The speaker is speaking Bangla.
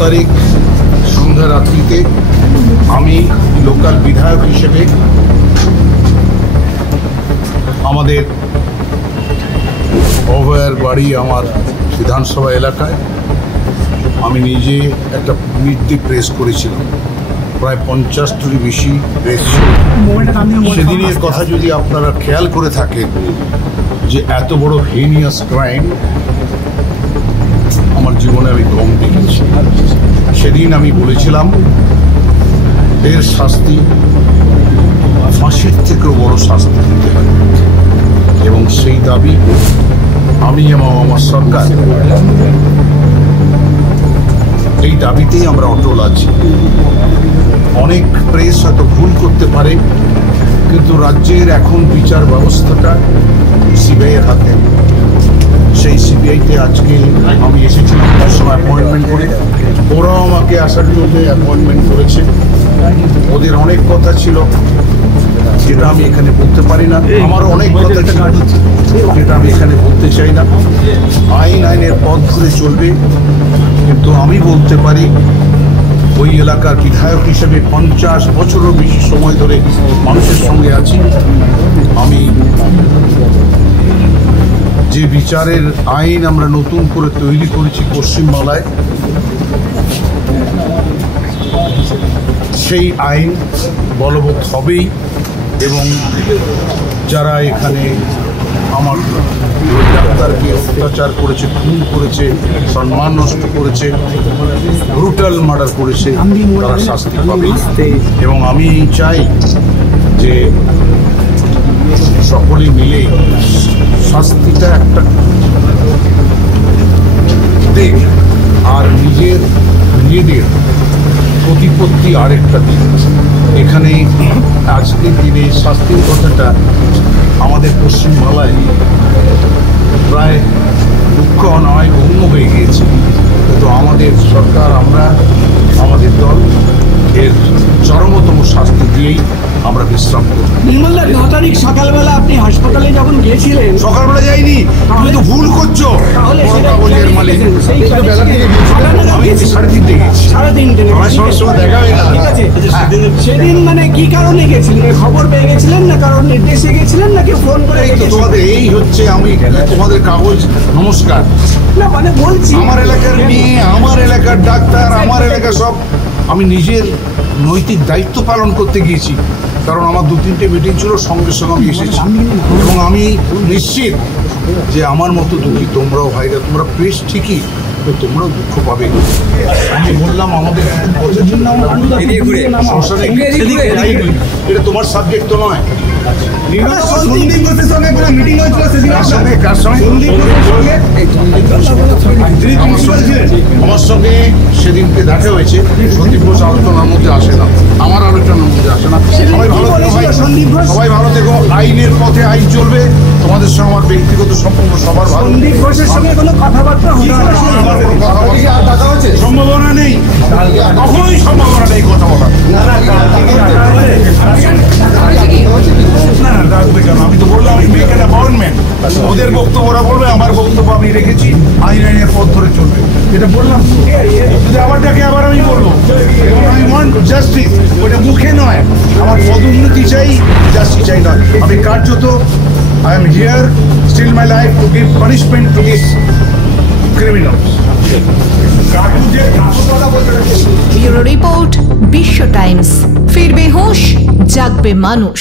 তারিখ সন্ধ্যা রাত্রিতে আমি লোকাল বিধায়ক হিসেবে আমাদের অভয়ার বাড়ি আমার বিধানসভা এলাকায় আমি নিজে একটা মিড ডে প্রেস করেছিলাম। প্রায় 50টির বেশি প্রেস ছিল। সেদিনের কথা যদি আপনারা খেয়াল করে থাকেন যে এত বড় হেনিয়াস ক্রাইম আমার জীবনে আমি কম দেখেছি। সেদিন আমি বলেছিলাম এর শাস্তি ফাঁসির থেকেও বড় শাস্তি দিতে হয়, এবং সেই দাবি আমি এবং আমার সরকার এই দাবিতেই আমরা অটল আছি। অনেক প্রেস হয়তো ভুল করতে পারে, কিন্তু রাজ্যের এখন বিচার ব্যবস্থাটা সিবিআইয়ের হাতে। সেই সিবিআইতে আজকে আমি এসেছিলাম, তার সময় অ্যাপয়েন্টমেন্ট করে, ওরাও আমাকে আসার জন্য অ্যাপয়েন্টমেন্ট করেছে। ওদের অনেক কথা ছিল যেটা আমি এখানে বলতে পারি না, আমারও অনেক কথা ছিল যেটা আমি এখানে বলতে চাই না। আইনের পথ ধরে চলবে, কিন্তু আমি বলতে পারি ওই এলাকার বিধায়ক হিসেবে 50 বছরও বেশি সময় ধরে মানুষের সঙ্গে আছি। আমি যে বিচারের আইন আমরা নতুন করে তৈরি করেছি পশ্চিমবাংলায়, সেই আইন বলবৎ হবেই, এবং যারা এখানে আমার ডাক্তারকে অত্যাচার করেছে, খুন করেছে, সম্মান নষ্ট করেছে, ব্রুটাল মার্ডার করেছে, তারা শাস্তি পাবে। এবং আমি চাই যে সকলে মিলে শাস্তিটা একটা দিক, আর নিজেদের প্রতিপত্তি আরেকটা দিক। এখানে আজকের দিনে শাস্তির কথাটা আমাদের পশ্চিমবাংলায় প্রায় দুঃখ নয় গৌণ হয়ে গিয়েছে, কিন্তু আমাদের সরকার, আমাদের দল এর চরমতম শাস্তি দিয়েই আমরা বিশ্রাম করি। নির্মলদা, 9 তারিখ সকালবেলা আপনি হাসপাতালে যখন গিয়েছিলেন, সকালবেলা যাইনি, তুমি তো ভুল করছো। তাহলে আমি 3:30 গেছি, 3:30 আমার সবার সঙ্গে দেখা হয়ে গেল। ঠিক আছে, সেদিন মানে কি কারণে গেছিলেন? খবর পেয়ে গেছিলেন, না কারণ নির্দেশে গেছিলেন, নাকি ফোন করে? তোমাদের এই হচ্ছে, আমি তোমাদের কাগজ নমস্কার। না মানে বলছি, আমার এলাকার মেয়ে, আমার এলাকার ডাক্তার, আমার এলাকার সব, আমি নিজের নৈতিক দায়িত্ব পালন করতে গিয়েছি। কারণ আমার 2-3টে মিটিং ছিল, সঙ্গে সঙ্গে আমি এসেছি, এবং আমি নিশ্চিত যে আমার মতো দুঃখী তোমরাও ভাইরা, তোমরা প্রেস ঠিকই, তো তোমরাও দুঃখ পাবে। আমি বললাম আমাদের এটা তোমার সাবজেক্ট তো নয়। আমার সঙ্গে সেদিনকে দেখা হয়েছে। সন্দীপ ঘোষ আলোচনার মধ্যে আসে না, আমার আলোচনার মধ্যে আসে না। সবাই ভালো থেকো। আইনের পথে আইন চলবে। তোমাদের সঙ্গে আমার ব্যক্তিগত সম্পর্ক সবার ভালো। সন্দীপ ঘোষের সঙ্গে কোনো কথাবার্তা সম্ভাবনা নেই, কখনোই সম্ভাবনা নেই কথা বলার। আমি তো বললাম আমি মেক অ্যান অ্যাপয়েন্টমেন্ট, ওদের বক্তব্য ওরা বলবে, আমার বক্তব্য আমি রেখেছি, আইনের পথ ধরে চলবে, এটা বললাম। যদি আবার ডাকে আবার আমি বলবো, আমি ওয়ান্ট জাস্টিস, ওটা মুখে নয়। আমার পদোন্নতি চাই, জাস্টিস চাই নয়। আমি কার্যত I am here, still my life, to give punishment to these criminals. Bureau report, বিশ্ব টাইমস। ফিরবে হুঁশ, জাগবে মানুষ।